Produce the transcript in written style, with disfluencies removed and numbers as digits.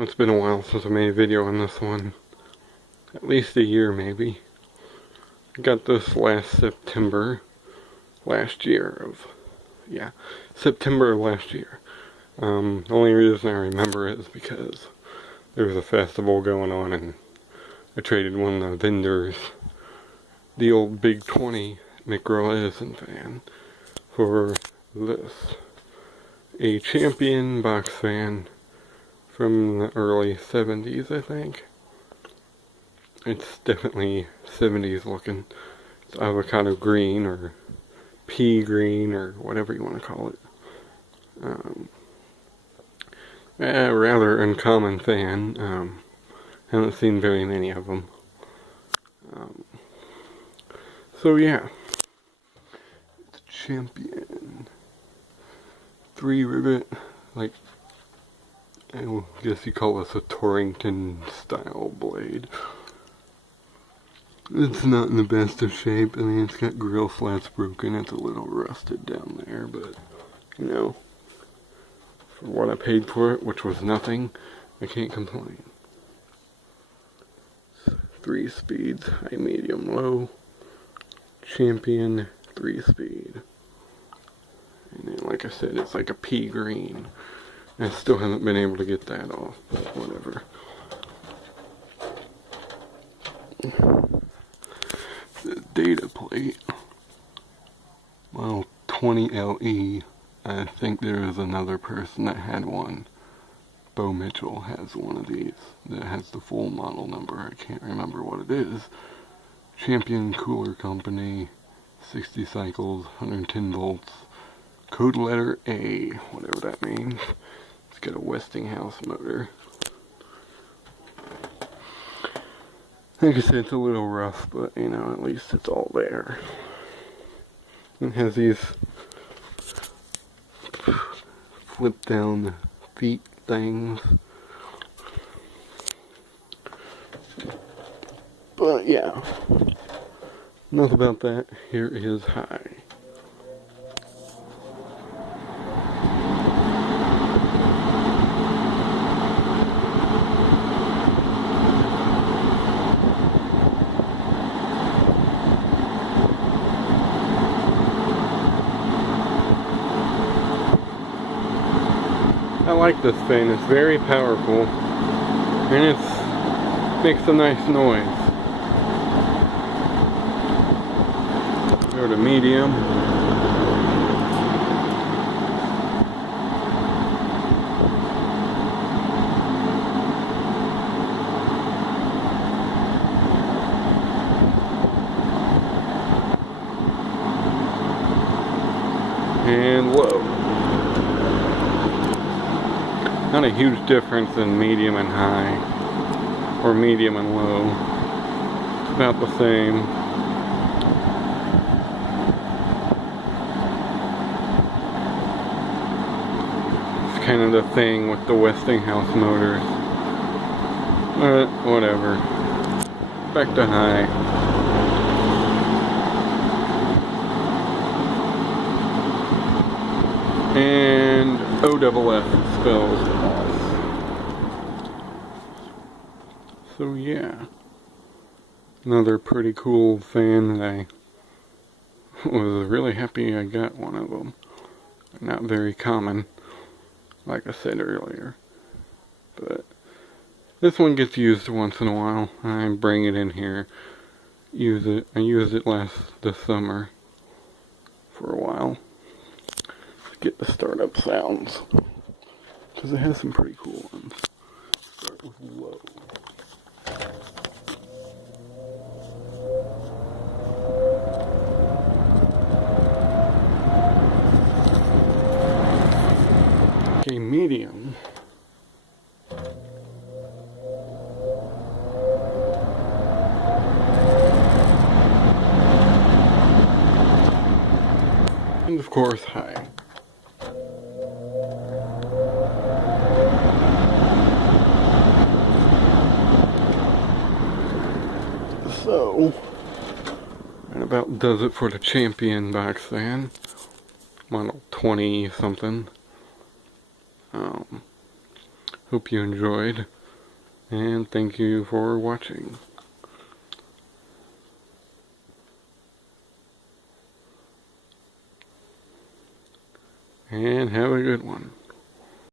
It's been a while since I made a video on this one. At least a year, maybe. I got this last September last year. September of last year. The only reason I remember it is because there was a festival going on and I traded one of the vendors, the old Big 20 McGraw Edison fan, for this. A Champion box fan from the early 70s, I think. It's definitely 70s looking. It's avocado green or pea green or whatever you want to call it. A rather uncommon fan. Haven't seen very many of them. So yeah, it's Champion 3 rivet, like, I guess you call this a Torrington style blade. It's not in the best of shape. I mean, it's got grill slats broken. It's a little rusted down there, but, you know, for what I paid for it, which was nothing, I can't complain. 3 speeds, high, medium, low. Champion 3-speed. And then, like I said, it's like a pea green. I still haven't been able to get that off, but whatever. The data plate. Well, 20LE. I think there is another person that had one. Bo Mitchell has one of these that has the full model number. I can't remember what it is. Champion Cooler Company, 60 cycles, 110 volts. Code letter A, whatever that means. It's got a Westinghouse motor. Like I said, it's a little rough, but you know, at least it's all there. It has these flip down feet things. But yeah, enough about that. Here is high. I like this fan. It's very powerful and it makes a nice noise. Go to medium. And low. Not a huge difference in medium and high, or medium and low. It's about the same. It's kind of the thing with the Westinghouse motors. But whatever. Back to high. And OFF spells off. So yeah, another pretty cool fan that I was really happy I got one of them. Not very common, like I said earlier, but this one gets used once in a while. I bring it in here, use it. I used it this summer for a while. Get the startup sounds, because it has some pretty cool ones. Start with low. Okay, medium. And of course, high. So, that about does it for the Champion box fan. Model 20 something. Hope you enjoyed, and thank you for watching. And have a good one.